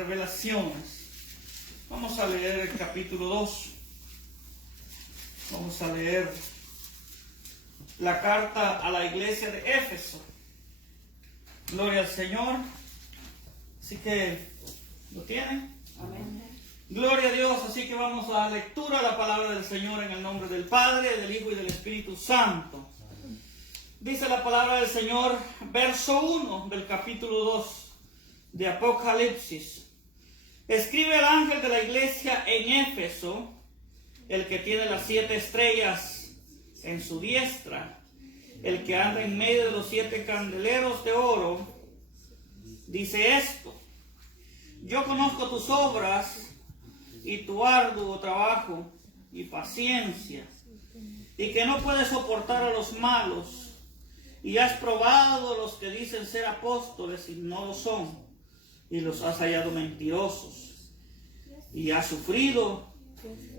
Revelaciones. Vamos a leer el capítulo 2. Vamos a leer la carta a la iglesia de Éfeso. Gloria al Señor. Así que, ¿lo tienen? Amén. Gloria a Dios. Así que vamos a la lectura de la palabra del Señor en el nombre del Padre, del Hijo y del Espíritu Santo. Dice la palabra del Señor, verso 1 del capítulo 2 de Apocalipsis. Escribe el ángel de la iglesia en Éfeso, el que tiene las 7 estrellas en su diestra, el que anda en medio de los 7 candeleros de oro, dice esto: yo conozco tus obras y tu arduo trabajo y paciencia, y que no puedes soportar a los malos, y has probado a los que dicen ser apóstoles y no lo son, y los has hallado mentirosos, y has sufrido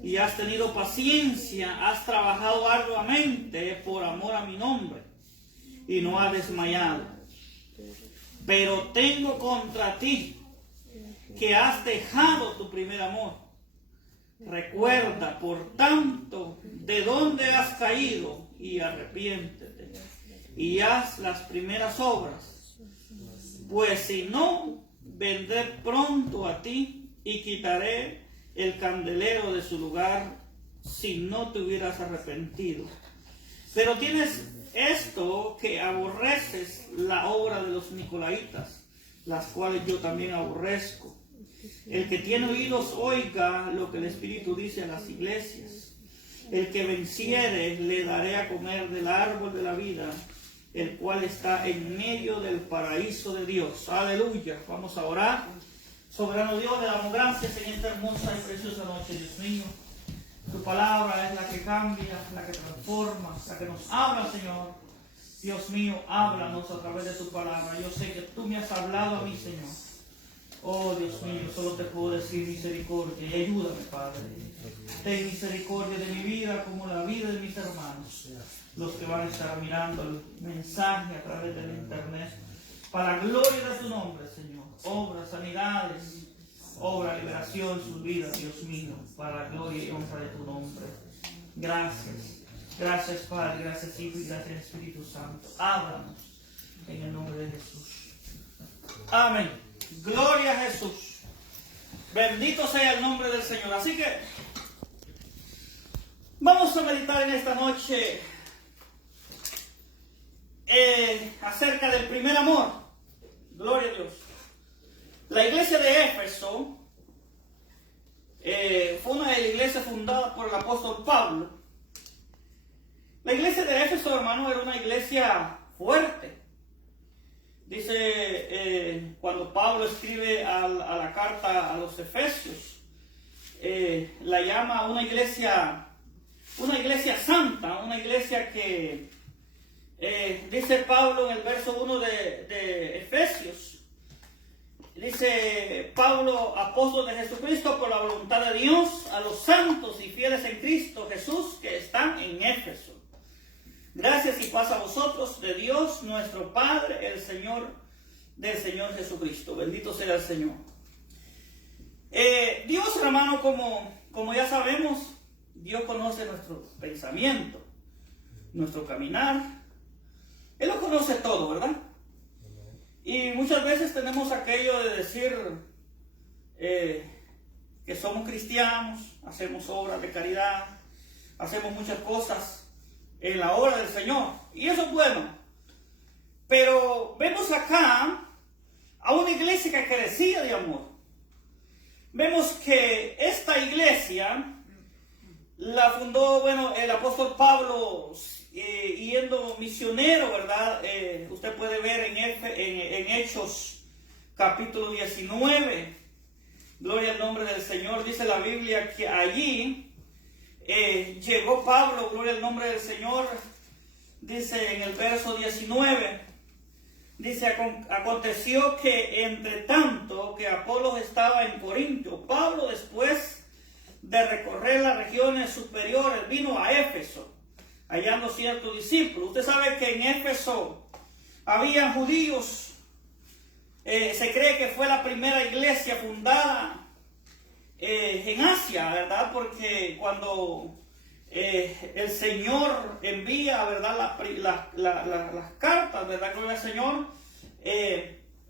y has tenido paciencia, has trabajado arduamente por amor a mi nombre, y no has desmayado. Pero tengo contra ti que has dejado tu primer amor. Recuerda, por tanto, de dónde has caído, y arrepiéntete, y haz las primeras obras. Pues si no, vendré pronto a ti y quitaré el candelero de su lugar si no te hubieras arrepentido. Pero tienes esto, que aborreces la obra de los nicolaítas, las cuales yo también aborrezco. El que tiene oídos oiga lo que el Espíritu dice a las iglesias. El que venciere le daré a comer del árbol de la vida, el cual está en medio del paraíso de Dios. Aleluya. Vamos a orar. Soberano Dios, le damos gracias en esta hermosa y preciosa noche, Dios mío. Tu palabra es la que cambia, la que transforma, la que nos habla, Señor. Dios mío, háblanos a través de tu palabra. Yo sé que tú me has hablado a mí, Señor. Oh, Dios mío, solo te puedo decir misericordia y ayúdame, Padre. Ten misericordia de mi vida como la vida de mis hermanos, los que van a estar mirando el mensaje a través del internet. Para la gloria de tu nombre, Señor. Obra sanidades, obra liberación en sus vidas, Dios mío. Para la gloria y honra de tu nombre. Gracias. Gracias, Padre. Gracias, Hijo, y gracias, Espíritu Santo. Háblanos en el nombre de Jesús. Amén. Gloria a Jesús. Bendito sea el nombre del Señor. Así que vamos a meditar en esta noche acerca del primer amor. Gloria a Dios. La iglesia de Éfeso fue una iglesia fundada por el apóstol Pablo. La iglesia de Éfeso, hermano, era una iglesia fuerte. Dice, cuando Pablo escribe a la carta a los Efesios, la llama una iglesia santa, una iglesia que, dice Pablo en el verso 1 de Efesios, dice Pablo, apóstol de Jesucristo por la voluntad de Dios, a los santos y fieles en Cristo Jesús que están en Éfeso. Gracias y paz a vosotros de Dios nuestro Padre, el Señor del Señor Jesucristo. Bendito sea el Señor. Dios, hermano, como ya sabemos, Dios conoce nuestro pensamiento, nuestro caminar. Él lo conoce todo, ¿verdad? Y muchas veces tenemos aquello de decir que somos cristianos, hacemos obras de caridad, hacemos muchas cosas en la obra del Señor, y eso es bueno. Pero vemos acá a una iglesia que carecía de amor. Vemos que esta iglesia la fundó, el apóstol Pablo, yendo misionero, ¿verdad? Usted puede ver en Hechos capítulo 19, gloria al nombre del Señor. Dice la Biblia que allí llegó Pablo, gloria al nombre del Señor. Dice en el verso 19, dice, aconteció que entre tanto que Apolos estaba en Corinto, Pablo, después de recorrer las regiones superiores, vino a Éfeso, hallando ciertos discípulos. Usted sabe que en Éfeso había judíos se cree que fue la primera iglesia fundada en Asia, ¿verdad? Porque cuando el Señor envía, ¿verdad?, las cartas, ¿verdad?, gloria al Señor,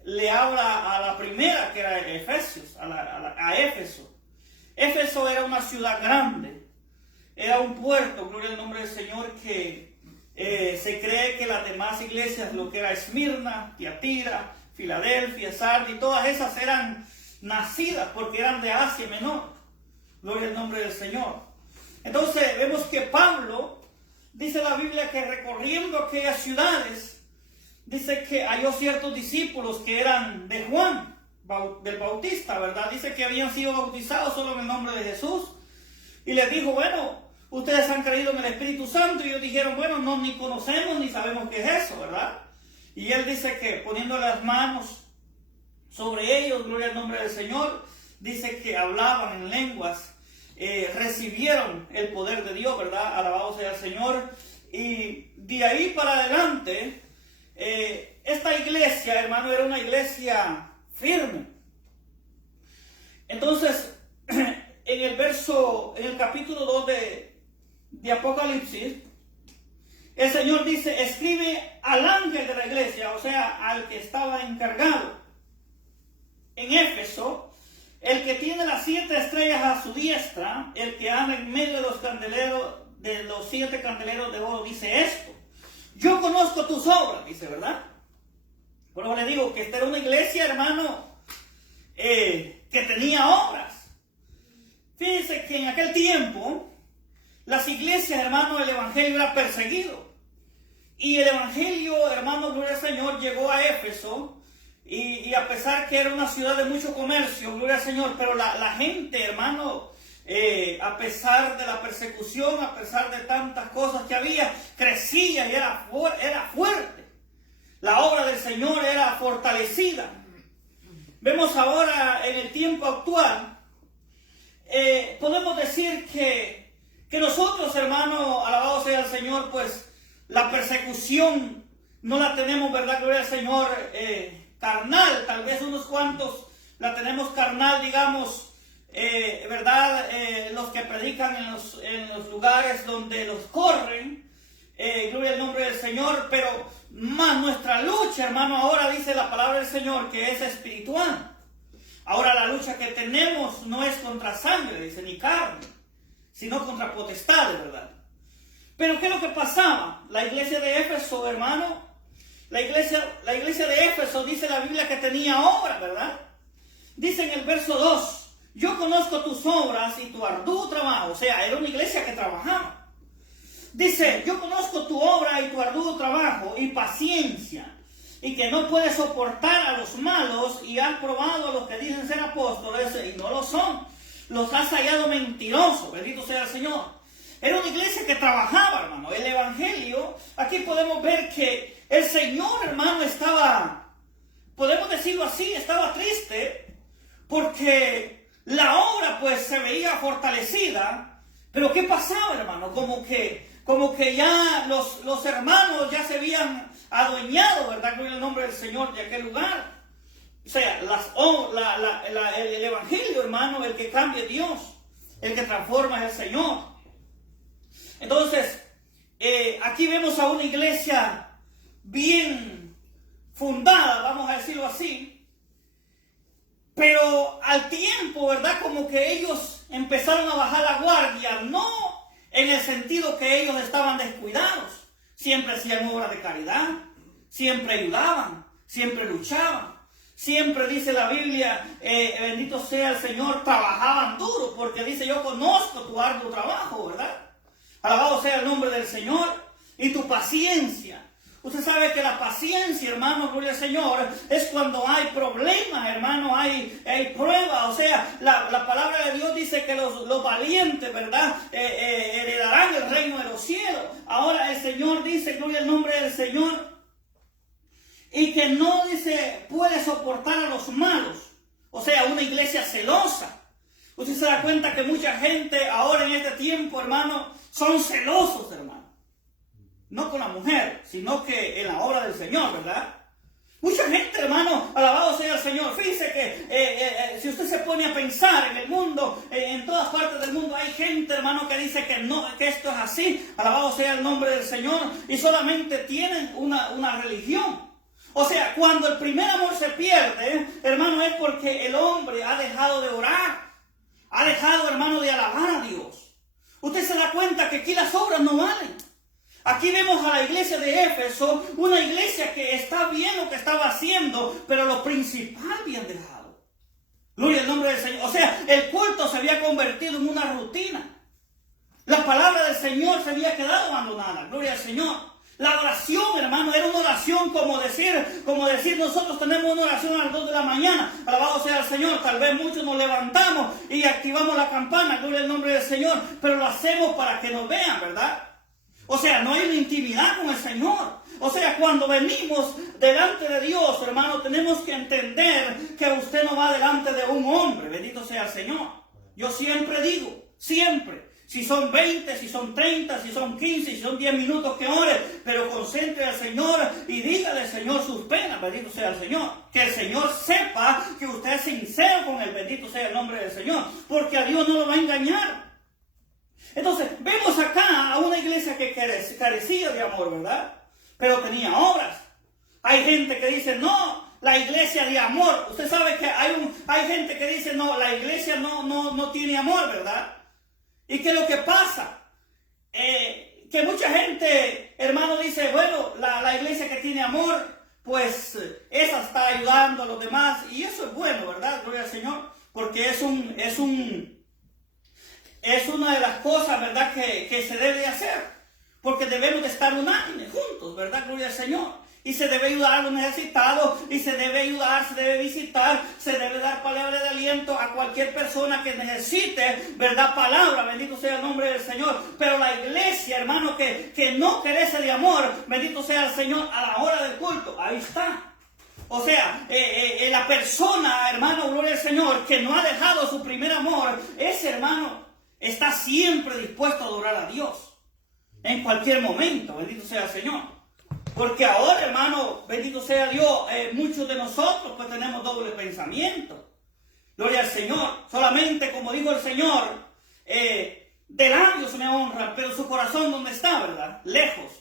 le habla a la primera, que era Efesios, a Éfeso. Éfeso era una ciudad grande, era un puerto, gloria al nombre del Señor, que se cree que las demás iglesias, lo que era Esmirna, Tiatira, Filadelfia, Sardis, todas esas eran nacidas porque eran de Asia Menor, gloria al nombre del Señor. Entonces vemos que Pablo, dice la Biblia, que recorriendo aquellas ciudades, dice que halló ciertos discípulos que eran de Juan, del Bautista, ¿verdad? Dice que habían sido bautizados solo en el nombre de Jesús. Y les dijo, bueno, ustedes han creído en el Espíritu Santo. Y ellos dijeron, bueno, no, ni conocemos ni sabemos qué es eso, ¿verdad? Y él dice que poniendo las manos sobre ellos, gloria al nombre del Señor, dice que hablaban en lenguas, recibieron el poder de Dios, ¿verdad? Alabado sea el Señor. Y de ahí para adelante, esta iglesia, hermano, era una iglesia firme. Entonces, en el capítulo 2 de Apocalipsis, el Señor dice, escribe al ángel de la iglesia, o sea, al que estaba encargado en Éfeso, el que tiene las 7 estrellas a su diestra, el que anda en medio de los candeleros, de los 7 candeleros de oro, dice esto: yo conozco tus obras, dice, ¿verdad? Pero le digo que esta era una iglesia, hermano, que tenía obras. Fíjense que en aquel tiempo, las iglesias, hermano, el evangelio era perseguido. Y el evangelio, hermano, gloria al Señor, llegó a Éfeso. Y a pesar que era una ciudad de mucho comercio, gloria al Señor, pero la gente, hermano, a pesar de la persecución, a pesar de tantas cosas que había, crecía y era fuerte. La obra del Señor era fortalecida. Vemos ahora en el tiempo actual, podemos decir que nosotros, hermano, alabado sea el Señor, pues la persecución no la tenemos, ¿verdad? Gloria al Señor, carnal. Tal vez unos cuantos la tenemos carnal, digamos, ¿verdad? Los que predican en los lugares donde los corren, gloria al nombre del Señor, pero más nuestra lucha, hermano, ahora dice la palabra del Señor que es espiritual. Ahora la lucha que tenemos no es contra sangre, dice, ni carne, sino contra potestades, ¿verdad? Pero ¿qué es lo que pasaba? La iglesia de Éfeso, hermano, la iglesia de Éfeso, dice la Biblia, que tenía obras, ¿verdad? Dice en el verso 2, yo conozco tus obras y tu arduo trabajo. O sea, era una iglesia que trabajaba. Dice, yo conozco tu obra y tu arduo trabajo y paciencia, y que no puedes soportar a los malos, y has probado a los que dicen ser apóstoles y no lo son. Los has hallado mentirosos, bendito sea el Señor. Era una iglesia que trabajaba, hermano. El evangelio, aquí podemos ver que el Señor, hermano, estaba, podemos decirlo así, estaba triste, porque la obra pues se veía fortalecida. Pero ¿qué pasaba, hermano? Como que ya los hermanos ya se habían adueñado, ¿verdad? Gloria al nombre del Señor, de aquel lugar. O sea, el evangelio, hermano, el que cambia es Dios, el que transforma es el Señor. Entonces, aquí vemos a una iglesia bien fundada, vamos a decirlo así, pero al tiempo, ¿verdad? Como que ellos empezaron a bajar la guardia, no en el sentido que ellos estaban descuidados. Siempre hacían obras de caridad, siempre ayudaban, siempre luchaban. Siempre dice la Biblia, bendito sea el Señor, trabajaban duro, porque dice, yo conozco tu arduo trabajo, ¿verdad? Alabado sea el nombre del Señor, y tu paciencia. Usted sabe que la paciencia, hermano, gloria al Señor, es cuando hay problemas, hermano, hay pruebas. O sea, la palabra de Dios dice que los valientes, ¿verdad?, heredarán el reino de los cielos. Ahora el Señor dice, gloria al nombre del Señor, y que no, dice, puede soportar a los malos. O sea, una iglesia celosa. Usted se da cuenta que mucha gente ahora en este tiempo, hermano, son celosos, hermano. No con la mujer, sino que en la obra del Señor, ¿verdad? Mucha gente, hermano, alabado sea el Señor. Fíjese que si usted se pone a pensar en el mundo, en todas partes del mundo hay gente, hermano, que dice que no, que esto es así. Alabado sea el nombre del Señor. Y solamente tienen una religión. O sea, cuando el primer amor se pierde, hermano, es porque el hombre ha dejado de orar. Ha dejado, hermano, de alabar a Dios. Usted se da cuenta que aquí las obras no valen. Aquí vemos a la iglesia de Éfeso, una iglesia que está bien lo que estaba haciendo, pero lo principal habían dejado. Gloria al nombre del Señor. O sea, el culto se había convertido en una rutina. La palabra del Señor se había quedado abandonada. Gloria al Señor. La oración, hermano, era una oración como decir, nosotros tenemos una oración a las 2 de la mañana. Alabado sea el Señor. Tal vez muchos nos levantamos y activamos la campana. Gloria al nombre del Señor. Pero lo hacemos para que nos vean, ¿verdad? O sea, no hay una intimidad con el Señor. O sea, cuando venimos delante de Dios, hermano, tenemos que entender que usted no va delante de un hombre. Bendito sea el Señor. Yo siempre digo, siempre. Si son 20, si son 30, si son 15, si son 10 minutos que ore, pero concentre al Señor y dígale, Señor, sus penas, bendito sea el Señor. Que el Señor sepa que usted es sincero con él, bendito sea el nombre del Señor, porque a Dios no lo va a engañar. Entonces, vemos acá a una iglesia que carecía de amor, ¿verdad? Pero tenía obras. Hay gente que dice, no, la iglesia de amor. Usted sabe que hay gente que dice, no, la iglesia no tiene amor, ¿verdad? ¿Y qué es lo que pasa? Que mucha gente, hermano, dice, bueno, la iglesia que tiene amor, pues esa está ayudando a los demás. Y eso es bueno, ¿verdad? Gloria al Señor. Porque es una de las cosas, ¿verdad?, que se debe de hacer. Porque debemos de estar unánimes, juntos, ¿verdad? Gloria al Señor. Y se debe ayudar a los necesitados, y se debe ayudar, se debe visitar, se debe dar palabra de aliento a cualquier persona que necesite, ¿verdad?, palabra, bendito sea el nombre del Señor. Pero la iglesia, hermano, que no carece de amor, bendito sea el Señor, a la hora del culto, ahí está. O sea, la persona, hermano, gloria al Señor, que no ha dejado su primer amor, ese hermano está siempre dispuesto a adorar a Dios, en cualquier momento, bendito sea el Señor. Porque ahora, hermano, bendito sea Dios, muchos de nosotros pues tenemos doble pensamiento. Gloria al Señor. Solamente, como dijo el Señor, de labios me honran, pero su corazón, ¿dónde está, verdad? Lejos.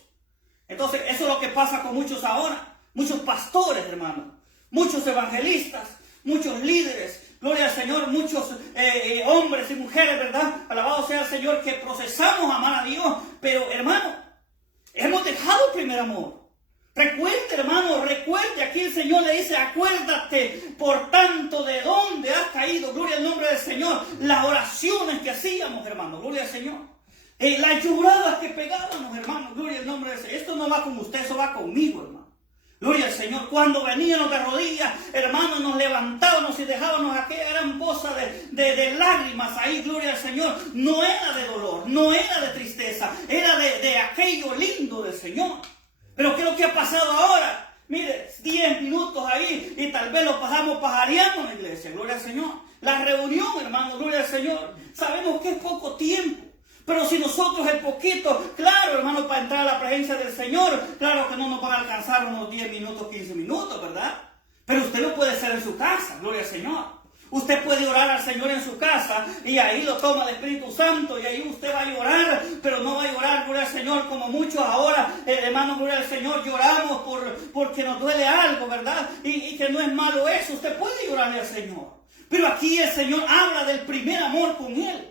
Entonces, eso es lo que pasa con muchos ahora. Muchos pastores, hermano. Muchos evangelistas. Muchos líderes. Gloria al Señor. Muchos hombres y mujeres, ¿verdad? Alabado sea el Señor, que procesamos amar a Dios. Pero, hermano, hemos dejado el primer amor. Recuerde, hermano, recuerde, aquí el Señor le dice, acuérdate, por tanto, de dónde has caído, gloria al nombre del Señor, las oraciones que hacíamos, hermano, gloria al Señor, las lloradas que pegábamos, hermano, gloria al nombre del Señor. Esto no va con usted, eso va conmigo, hermano. Gloria al Señor. Cuando veníamos de rodillas, hermanos, nos levantábamos y dejábamos aquella gran poza de lágrimas ahí, gloria al Señor. No era de dolor, no era de tristeza, era de aquello lindo del Señor. Pero ¿qué es lo que ha pasado ahora? Mire, 10 minutos ahí y tal vez lo pasamos pajareando en la iglesia, gloria al Señor. La reunión, hermano, gloria al Señor. Sabemos que es poco tiempo. Pero si nosotros es poquito, claro, hermano, para entrar a la presencia del Señor, claro que no nos van a alcanzar unos 10 minutos, 15 minutos, ¿verdad? Pero usted lo puede hacer en su casa, gloria al Señor. Usted puede orar al Señor en su casa y ahí lo toma el Espíritu Santo y ahí usted va a llorar, pero no va a llorar, gloria al Señor, como muchos ahora, hermano, gloria al Señor, lloramos porque nos duele algo, ¿verdad? Y que no es malo eso, usted puede llorarle al Señor. Pero aquí el Señor habla del primer amor con Él.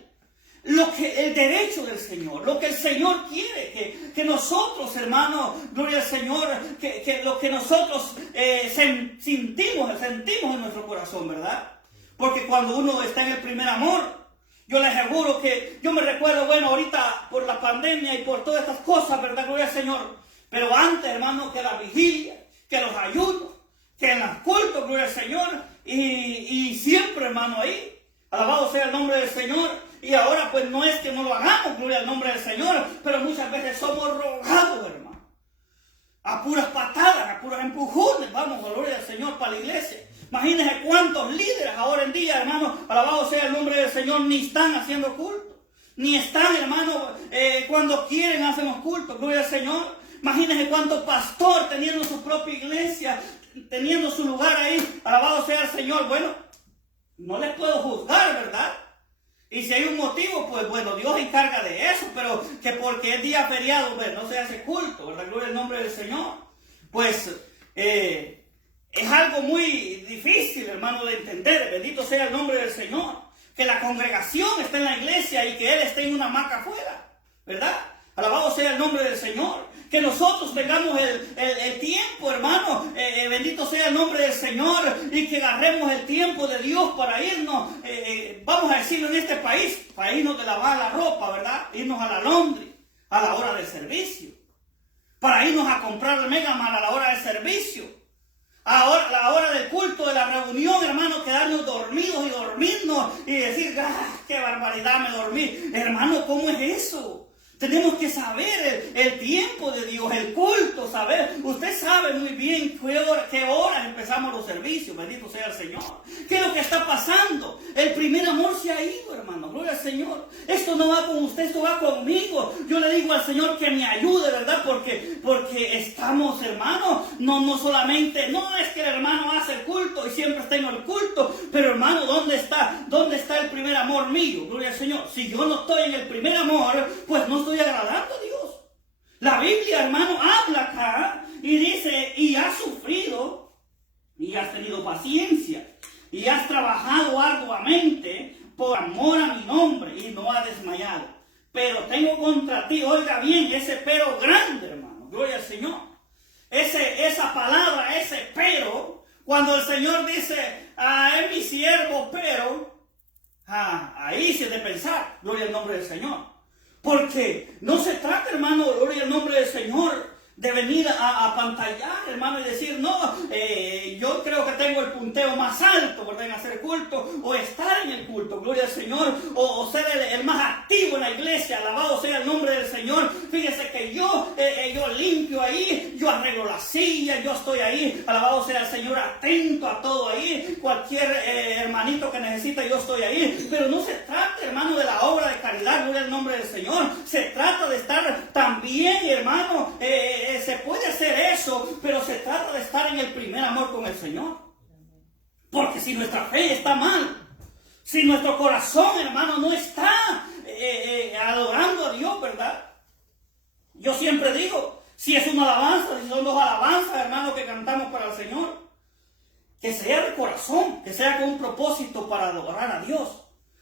El derecho del Señor, lo que el Señor quiere, que nosotros, hermanos, gloria al Señor, que lo que nosotros sentimos en nuestro corazón, ¿verdad? Porque cuando uno está en el primer amor, yo les aseguro que, yo me recuerdo, bueno, ahorita por la pandemia y por todas estas cosas, ¿verdad? Gloria al Señor. Pero antes, hermano, que la vigilia, que los ayunos, que en los cultos, gloria al Señor, y siempre, hermano, ahí, alabado sea el nombre del Señor. Y ahora, pues, no es que no lo hagamos, gloria al nombre del Señor, pero muchas veces somos rogados, hermano. A puras patadas, a puros empujones, vamos, gloria al Señor, para la iglesia. Imagínense cuántos líderes ahora en día, hermano, alabado sea el nombre del Señor, ni están haciendo culto. Ni están, hermano, cuando quieren hacen los cultos, gloria al Señor. Imagínense cuántos pastores teniendo su propia iglesia, teniendo su lugar ahí, alabado sea el Señor, bueno, no les puedo juzgar, ¿verdad? Y si hay un motivo, pues bueno, Dios se encarga de eso, pero que porque es día feriado, pues no se hace culto, ¿verdad? Gloria al nombre del Señor. Pues es algo muy difícil, hermano, de entender. Bendito sea el nombre del Señor. Que la congregación esté en la iglesia y que Él esté en una hamaca afuera, ¿verdad? Alabado sea el nombre del Señor. Que nosotros tengamos el tiempo, hermano, bendito sea el nombre del Señor, y que agarremos el tiempo de Dios para irnos, vamos a decirlo en este país, para irnos de lavar la ropa, ¿verdad? Irnos a la laundry, a la hora del servicio, para irnos a comprar el Megamart a la hora del servicio, a la hora del culto, de la reunión, hermano, quedarnos dormidos y dormirnos y decir, qué barbaridad, me dormí. Hermano, ¿cómo es eso? Tenemos que saber el tiempo de Dios, el culto, saber. Usted sabe muy bien qué horas empezamos los servicios, bendito sea el Señor. ¿Qué es lo que está pasando? El primer amor se ha ido, hermano, gloria al Señor. Esto no va con usted, esto va conmigo. Yo le digo al Señor que me ayude, ¿verdad? Porque estamos, hermano, no solamente, no es que el hermano hace el culto y siempre está en el culto, pero hermano, ¿dónde está el primer amor mío? Gloria al Señor. Si yo no estoy en el primer amor, pues no estoy agradando a Dios. La Biblia, hermano, habla acá y dice, y has sufrido, y has tenido paciencia, y has trabajado arduamente por amor a mi nombre, y no has desmayado. Pero tengo contra ti, oiga bien, ese pero grande, hermano, gloria al Señor. Esa palabra, ese pero, cuando el Señor dice, es mi siervo, pero, ahí se de pensar, gloria al nombre del Señor. Porque no se trata, hermano, gloria al nombre del Señor, de venir a pantallar, hermano, y decir, no, yo creo que tengo el punteo más alto, ¿verdad?, en hacer culto, o estar en el culto, gloria al Señor, o ser el más activo en la iglesia, alabado sea el nombre del Señor. Fíjese que yo limpio ahí, yo arreglo la silla, yo estoy ahí, alabado sea el Señor, atento a todo ahí, cualquier hermanito que necesita, yo estoy ahí. Pero no se trata, hermano, de la obra de caridad, gloria al nombre del Señor. Se trata de estar también, hermano, se puede hacer eso, pero se trata de estar en el primer amor con el Señor. Porque si nuestra fe está mal, si nuestro corazón, hermano, no está adorando a Dios, ¿verdad? Yo siempre digo, si es una alabanza, si son dos alabanzas, hermano, que cantamos para el Señor, que sea de corazón, que sea con un propósito para adorar a Dios.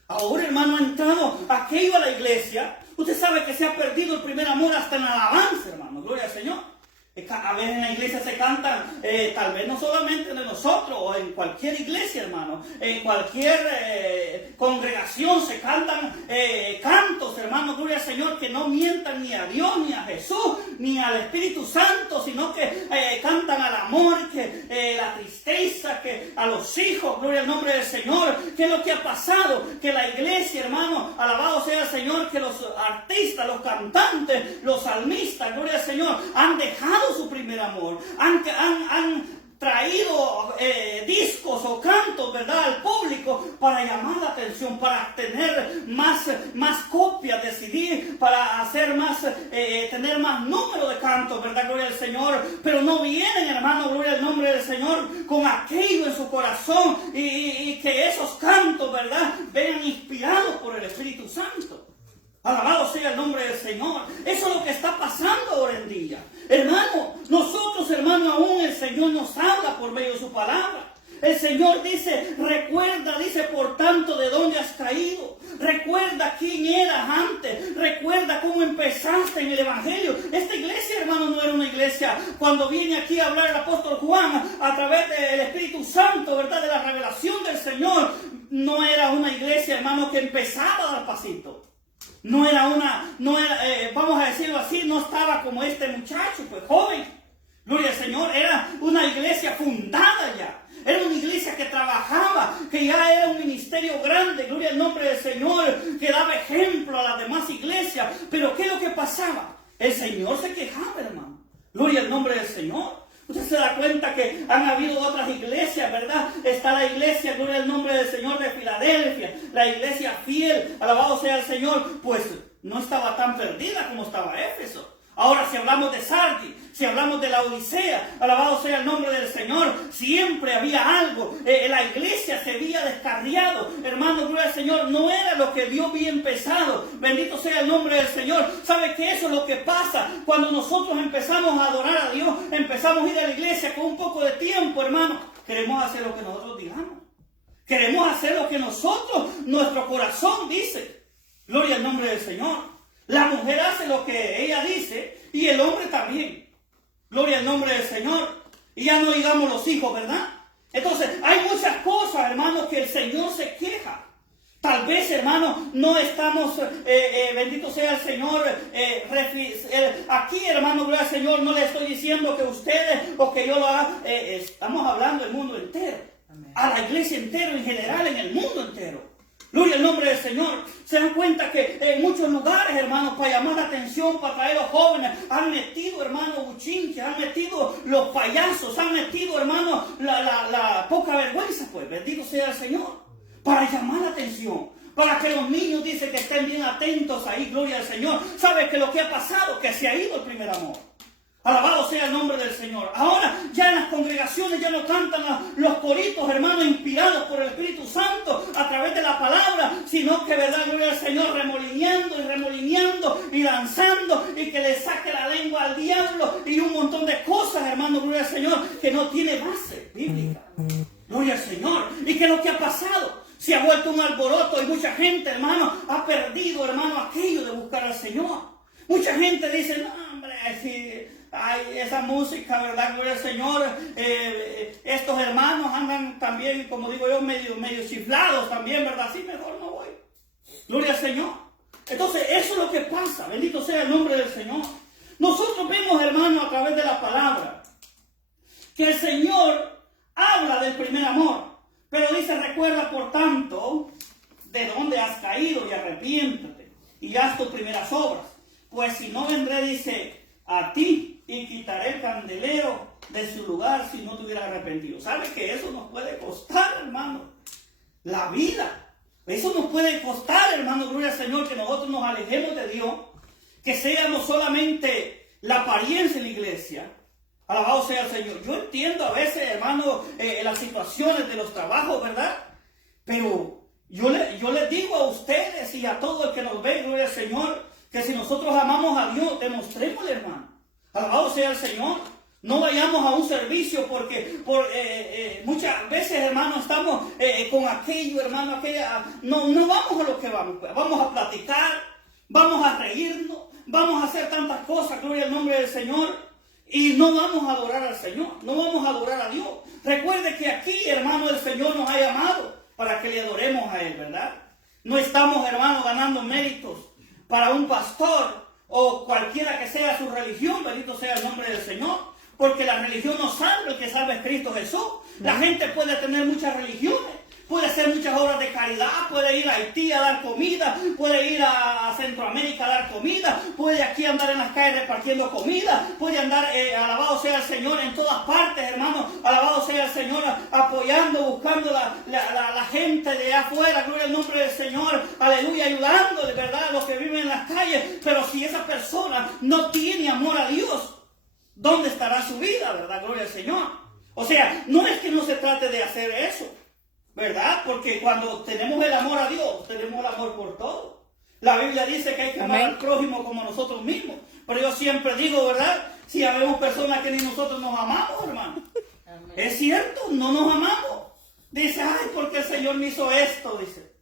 Ahora, hermano, ha entrado aquello a la iglesia. Usted sabe que se ha perdido el primer amor hasta en la alabanza, hermano. Gloria al Señor. A veces en la iglesia se cantan, tal vez no solamente de nosotros, o en cualquier iglesia, hermano, en cualquier congregación se cantan cantos, hermano, gloria al Señor, que no mientan ni a Dios, ni a Jesús, ni al Espíritu Santo, sino que cantan al amor, que la tristeza, que a los hijos, gloria al nombre del Señor. ¿Qué es lo que ha pasado? Que la iglesia, hermano, alabado sea el Señor, que los artistas, los cantantes, los salmistas, gloria al Señor, han dejado su primer amor, han traído discos o cantos, ¿verdad?, al público para llamar la atención, para tener más copias de CD, para hacer tener más número de cantos, ¿verdad?, gloria al Señor. Pero no vienen, hermano, gloria al nombre del Señor, con aquello en su corazón y que esos cantos, ¿verdad?, vengan inspirados por el Espíritu Santo. Alabado sea el nombre del Señor. Eso es lo que está pasando ahora en día. Hermano, nosotros, hermano, aún el Señor nos habla por medio de su palabra. El Señor dice, recuerda, dice, por tanto, de dónde has caído. Recuerda quién eras antes. Recuerda cómo empezaste en el Evangelio. Esta iglesia, hermano, no era una iglesia. Cuando viene aquí a hablar el apóstol Juan a través del Espíritu Santo, ¿verdad?, de la revelación del Señor, no era una iglesia, hermano, que empezaba a dar pasito. No era, vamos a decirlo así, no estaba como este muchacho, pues joven. Gloria al Señor, era una iglesia fundada ya. Era una iglesia que trabajaba, que ya era un ministerio grande, gloria al nombre del Señor, que daba ejemplo a las demás iglesias. Pero ¿qué es lo que pasaba? El Señor se quejaba, hermano. Gloria al nombre del Señor. Usted se da cuenta que han habido otras iglesias, ¿verdad? Está la iglesia, gloria al nombre del Señor, de Filadelfia, la iglesia fiel, alabado sea el Señor, pues no estaba tan perdida como estaba Éfeso. Ahora, si hablamos de Sardis, si hablamos de la Odisea, alabado sea el nombre del Señor, siempre había algo. La iglesia se había descarriado. Hermano, gloria al Señor, no era lo que Dios había empezado. Bendito sea el nombre del Señor. ¿Sabe que eso es lo que pasa cuando nosotros empezamos a adorar a Dios? Empezamos a ir a la iglesia con un poco de tiempo, hermano. Queremos hacer lo que nosotros digamos. Queremos hacer lo que nuestro corazón dice. Gloria al nombre del Señor. La mujer hace lo que ella dice y el hombre también. Gloria al nombre del Señor. Y ya no digamos los hijos, ¿verdad? Entonces, hay muchas cosas, hermanos, que el Señor se queja. Tal vez, hermano, no estamos, bendito sea el Señor, aquí, hermano, gloria al Señor, no le estoy diciendo que ustedes o que yo lo haga, estamos hablando del mundo entero. Amén. A la iglesia entera, en general, en el mundo entero. Gloria al nombre del Señor. Se dan cuenta que en muchos lugares, hermanos, para llamar la atención, para traer a los jóvenes, han metido, hermanos, buchinches, han metido los payasos, han metido, hermanos, la poca vergüenza, pues, bendito sea el Señor, para llamar la atención, para que los niños dicen que estén bien atentos ahí, gloria al Señor. ¿Sabe que lo que ha pasado? Que se ha ido el primer amor. Alabado sea el nombre del Señor. Ahora ya en las congregaciones ya no cantan los coritos, hermanos, inspirados por el Espíritu Santo a través de la palabra, sino que, verdad, gloria al Señor, remolineando y lanzando y que le saque la lengua al diablo y un montón de cosas, hermanos, gloria al Señor, que no tiene base bíblica. Gloria al Señor. ¿Y qué es lo que ha pasado? Se ha vuelto un alboroto y mucha gente, hermano, ha perdido, hermano, aquello de buscar al Señor. Mucha gente dice, no, hombre, si... Ay, esa música, ¿verdad? Gloria al Señor. Estos hermanos andan también, como digo yo, medio chiflados también, ¿verdad? Sí, mejor no voy. Gloria al Señor. Entonces, eso es lo que pasa. Bendito sea el nombre del Señor. Nosotros vemos, hermanos, a través de la palabra, que el Señor habla del primer amor. Pero dice, recuerda, por tanto, de dónde has caído y arrepiéntate y haz tus primeras obras. Pues si no vendré, dice, a ti y quitaré el candelero de su lugar si no te hubieras arrepentido. ¿Sabe que eso nos puede costar, hermano? La vida. Eso nos puede costar, hermano, gloria al Señor, que nosotros nos alejemos de Dios, que seamos solamente la apariencia en la iglesia. Alabado sea el Señor. Yo entiendo a veces, hermano, las situaciones de los trabajos, ¿verdad? Pero yo les digo a ustedes y a todo el que nos ve, gloria al Señor, que si nosotros amamos a Dios, demostrémosle, hermano. Alabado sea el Señor. No vayamos a un servicio porque muchas veces, hermano, estamos con aquello, hermano, aquella. No vamos a lo que vamos. Vamos a platicar, vamos a reírnos, vamos a hacer tantas cosas, gloria al nombre del Señor. Y no vamos a adorar al Señor, no vamos a adorar a Dios. Recuerde que aquí, hermano, el Señor nos ha llamado para que le adoremos a Él, ¿verdad? No estamos, hermano, ganando méritos para un pastor o cualquiera que sea su religión, bendito sea el nombre del Señor, porque la religión no salva, el que salva es Cristo Jesús. La gente puede tener muchas religiones, puede hacer muchas obras de caridad, puede ir a Haití a dar comida, puede ir a Centroamérica a dar comida, puede aquí andar en las calles repartiendo comida, puede andar, alabado sea el Señor, en todas partes, hermano, alabado sea el Señor, apoyando, buscando la gente de afuera, gloria al nombre del Señor, aleluya, ayudándole, ¿verdad?, a los que viven en las calles. Pero si esa persona no tiene amor a Dios, ¿dónde estará su vida, verdad? Gloria al Señor. O sea, no es que no se trate de hacer eso, ¿verdad? Porque cuando tenemos el amor a Dios, tenemos el amor por todo. La Biblia dice que hay que amar al prójimo como nosotros mismos. Pero yo siempre digo, ¿verdad? Si habemos personas que ni nosotros nos amamos, hermano. Amén. Es cierto, no nos amamos. Dice, ay, ¿por qué el Señor me hizo esto? Dice.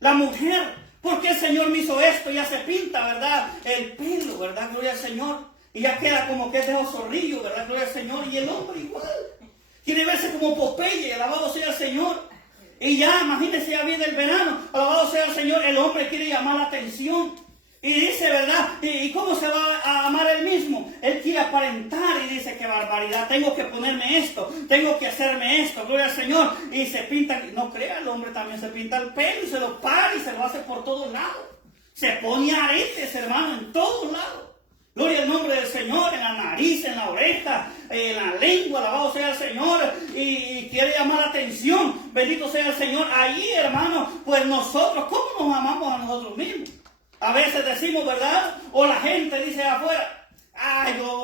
La mujer, ¿por qué el Señor me hizo esto? Ya se pinta, ¿verdad? El pelo, ¿verdad? Gloria al Señor. Y ya queda como que es de osorrillo, ¿verdad? Gloria al Señor. Y el hombre igual. Quiere verse como Popeye, alabado sea el Señor. Y ya, imagínense, ya viene el verano, alabado sea el Señor, el hombre quiere llamar la atención. Y dice, ¿verdad? ¿Y cómo se va a amar él mismo? Él quiere aparentar y dice, qué barbaridad, tengo que ponerme esto, tengo que hacerme esto, gloria al Señor. Y se pinta, no crea, el hombre también se pinta el pelo y se lo para y se lo hace por todos lados. Se pone aretes, hermano, en todos lados. Gloria al nombre del Señor, en la nariz, en la oreja, en la lengua, alabado sea el Señor, y quiere llamar la atención, bendito sea el Señor. Ahí, hermano, pues nosotros, ¿cómo nos amamos a nosotros mismos? A veces decimos, ¿verdad? O la gente dice afuera,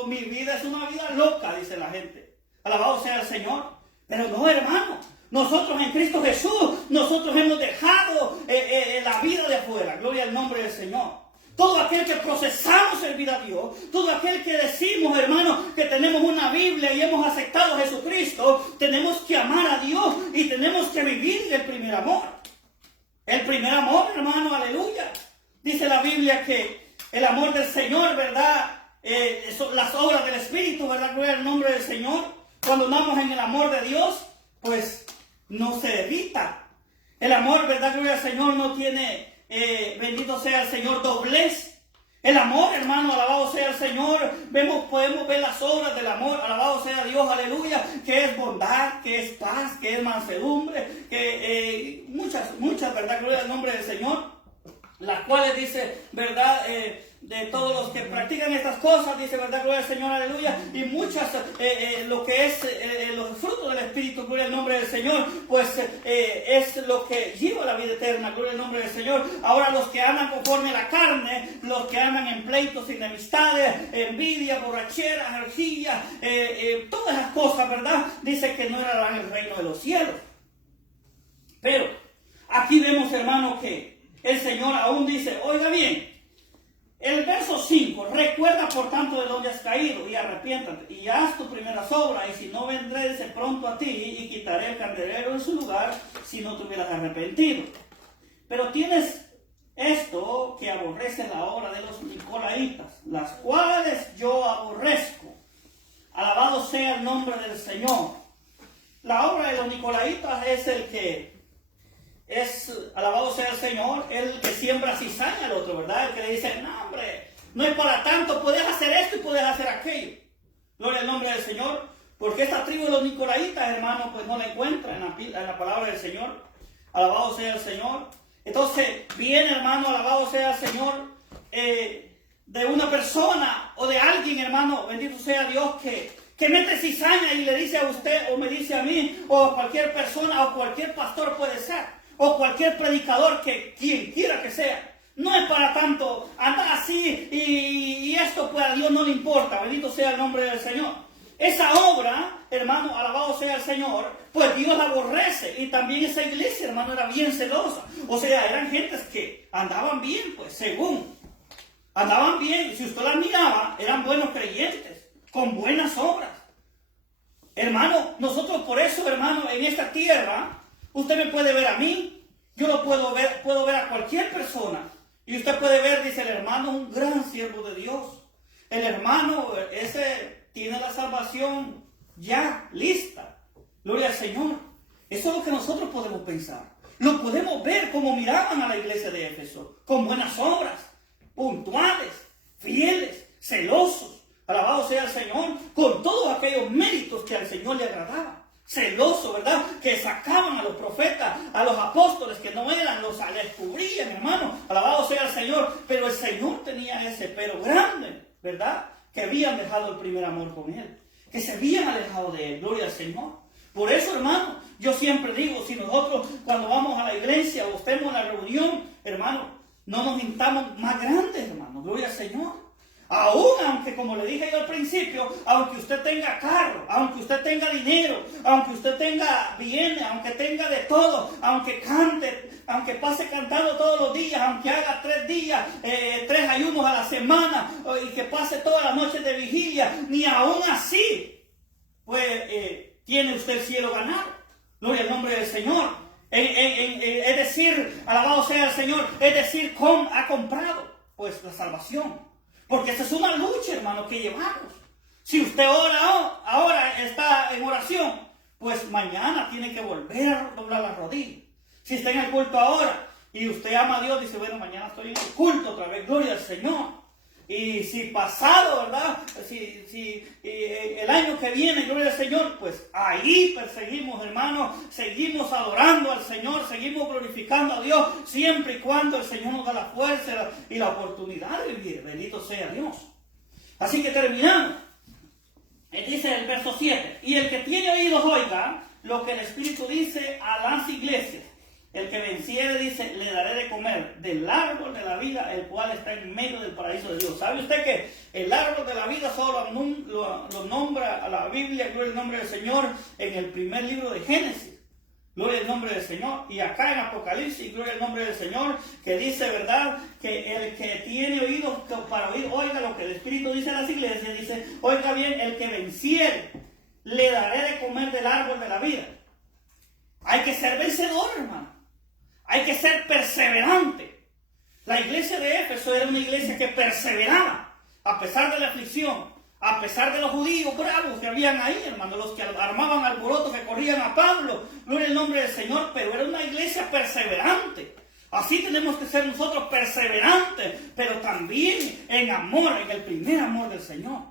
Mi vida es una vida loca, dice la gente. Alabado sea el Señor. Pero no, hermano. Nosotros en Cristo Jesús, nosotros hemos dejado la vida de afuera. Gloria al nombre del Señor. Todo aquel que procesamos servir a Dios, todo aquel que decimos, hermano, que tenemos una Biblia y hemos aceptado a Jesucristo, tenemos que amar a Dios y tenemos que vivir el primer amor. El primer amor, hermano, aleluya. Dice la Biblia que el amor del Señor, ¿verdad? Son las obras del Espíritu, ¿verdad? Gloria al nombre del Señor. Cuando andamos en el amor de Dios, pues no se evita. El amor, ¿verdad? Gloria al Señor, no tiene... bendito sea el Señor, doblez. El amor, hermano, alabado sea el Señor. Podemos ver las obras del amor, alabado sea Dios, aleluya, que es bondad, que es paz, que es mansedumbre, que muchas, ¿verdad? Gloria al nombre del Señor. Las cuales dice, ¿verdad? De todos los que practican estas cosas, dice, ¿verdad? Gloria al Señor, aleluya. Y muchas, lo que es los frutos del Espíritu, gloria al nombre del Señor, pues es lo que lleva la vida eterna, gloria al nombre del Señor. Ahora los que andan conforme a la carne, los que andan en pleitos, enemistades, envidia, borrachera, argilla, todas esas cosas, ¿verdad? Dice que no heredarán el reino de los cielos. Pero aquí vemos, hermano, que el Señor aún dice, oiga bien, el verso 5, recuerda por tanto de donde has caído y arrepiéntate y haz tus primeras obras, y si no vendré dice, pronto a ti y quitaré el candelero en su lugar si no te hubieras arrepentido. Pero tienes esto, que aborreces la obra de los nicolaitas, las cuales yo aborrezco. Alabado sea el nombre del Señor. La obra de los nicolaitas es el que alabado sea el Señor, el que siembra cizaña al otro, ¿verdad? El que le dice, no, hombre, no es para tanto, puedes hacer esto y puedes hacer aquello. Gloria al nombre del Señor, porque esta tribu de los nicolaitas, hermano, pues no la encuentra en la palabra del Señor. Alabado sea el Señor. Entonces, viene, hermano, alabado sea el Señor, de una persona o de alguien, hermano, bendito sea Dios, que mete cizaña y le dice a usted, o me dice a mí, o a cualquier persona, o cualquier pastor puede ser, o cualquier predicador, que quien quiera que sea. No es para tanto andar así y esto pues a Dios no le importa. Bendito sea el nombre del Señor. Esa obra, hermano, alabado sea el Señor, pues Dios la aborrece. Y también esa iglesia, hermano, era bien celosa. O sea, eran gentes que andaban bien, pues según. Andaban bien. Si usted las miraba, eran buenos creyentes, con buenas obras. Hermano, nosotros por eso, hermano, en esta tierra, usted me puede ver a mí, yo lo puedo ver a cualquier persona. Y usted puede ver, dice el hermano, un gran siervo de Dios. El hermano, ese tiene la salvación ya lista. Gloria al Señor. Eso es lo que nosotros podemos pensar. Lo podemos ver como miraban a la iglesia de Éfeso, con buenas obras, puntuales, fieles, celosos. Alabado sea el Señor, con todos aquellos méritos que al Señor le agradaban. Celoso, ¿verdad? Que sacaban a los profetas, a los apóstoles que no eran, los descubrían, hermano. Alabado sea el Señor. Pero el Señor tenía ese pero grande, ¿verdad? Que habían dejado el primer amor con Él, que se habían alejado de Él. Gloria al Señor. Por eso, hermano, yo siempre digo, si nosotros cuando vamos a la iglesia o estemos en la reunión, hermano, no nos sintamos más grandes, hermano. Gloria al Señor. Aún, aunque como le dije yo al principio, aunque usted tenga carro, aunque usted tenga dinero, aunque usted tenga bienes, aunque tenga de todo, aunque cante, aunque pase cantando todos los días, aunque haga 3 días, 3 ayunos a la semana, y que pase todas las noches de vigilia, ni aún así, pues tiene usted el cielo ganado. Gloria al nombre del Señor. Es decir, alabado sea el Señor, es decir, ha comprado pues la salvación. Porque esa es una lucha, hermano, que llevamos. Si usted ahora está en oración, pues mañana tiene que volver a doblar las rodillas. Si está en el culto ahora y usted ama a Dios, dice, bueno, mañana estoy en el culto otra vez, gloria al Señor. Y si pasado, ¿verdad? Si el año que viene, gloria al Señor, pues ahí perseguimos, hermano, seguimos adorando al Señor, seguimos glorificando a Dios, siempre y cuando el Señor nos da la fuerza y la oportunidad de vivir. Bendito sea Dios. Así que terminamos. Dice el verso 7, y el que tiene oídos oiga lo que el Espíritu dice a las iglesias. El que venciere, dice, le daré de comer del árbol de la vida, el cual está en medio del paraíso de Dios. ¿Sabe usted que el árbol de la vida solo lo nombra a la Biblia, gloria al nombre del Señor, en el primer libro de Génesis? Gloria al nombre del Señor. Y acá en Apocalipsis, gloria al nombre del Señor, que dice, ¿verdad?, que el que tiene oídos para oír, oiga lo que el Espíritu dice a las iglesias, dice, oiga bien, el que venciere, le daré de comer del árbol de la vida. Hay que ser vencedor, hermano. Hay que ser perseverante. La iglesia de Éfeso era una iglesia que perseveraba, a pesar de la aflicción, a pesar de los judíos bravos que habían ahí, hermano, los que armaban alboroto, que corrían a Pablo, gloria al nombre del Señor, pero era una iglesia perseverante. Así tenemos que ser nosotros, perseverantes, pero también en amor, en el primer amor del Señor.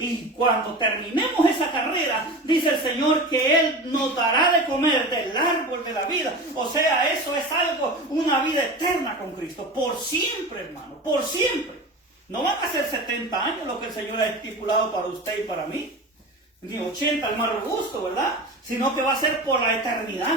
Y cuando terminemos esa carrera, dice el Señor que Él nos dará de comer del árbol de la vida. O sea, eso es algo, una vida eterna con Cristo, por siempre, hermano, por siempre. No van a ser 70 años lo que el Señor ha estipulado para usted y para mí, ni 80, el más robusto, ¿verdad? Sino que va a ser por la eternidad.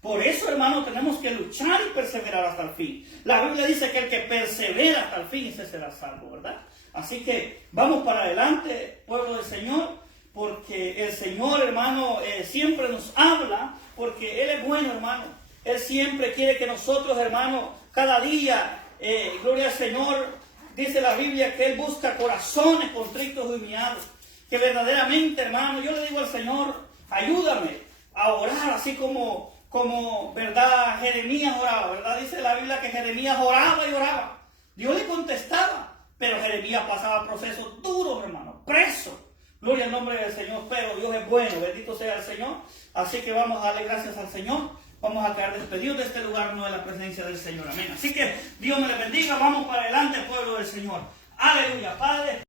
Por eso, hermano, tenemos que luchar y perseverar hasta el fin. La Biblia dice que el que persevera hasta el fin, ese será salvo, ¿verdad? Así que vamos para adelante, pueblo del Señor, porque el Señor, hermano, siempre nos habla, porque Él es bueno, hermano. Él siempre quiere que nosotros, hermano, cada día, gloria al Señor, dice la Biblia que Él busca corazones contritos y humillados. Que verdaderamente, hermano, yo le digo al Señor, ayúdame a orar así como verdad, Jeremías oraba, ¿verdad? Dice la Biblia que Jeremías oraba y oraba. Dios le contestaba. Pero Jeremías pasaba procesos duros, hermano, preso. Gloria al nombre del Señor, pero Dios es bueno, bendito sea el Señor. Así que vamos a darle gracias al Señor. Vamos a quedar despedidos de este lugar, no de la presencia del Señor. Amén. Así que Dios me le bendiga. Vamos para adelante, pueblo del Señor. Aleluya, Padre.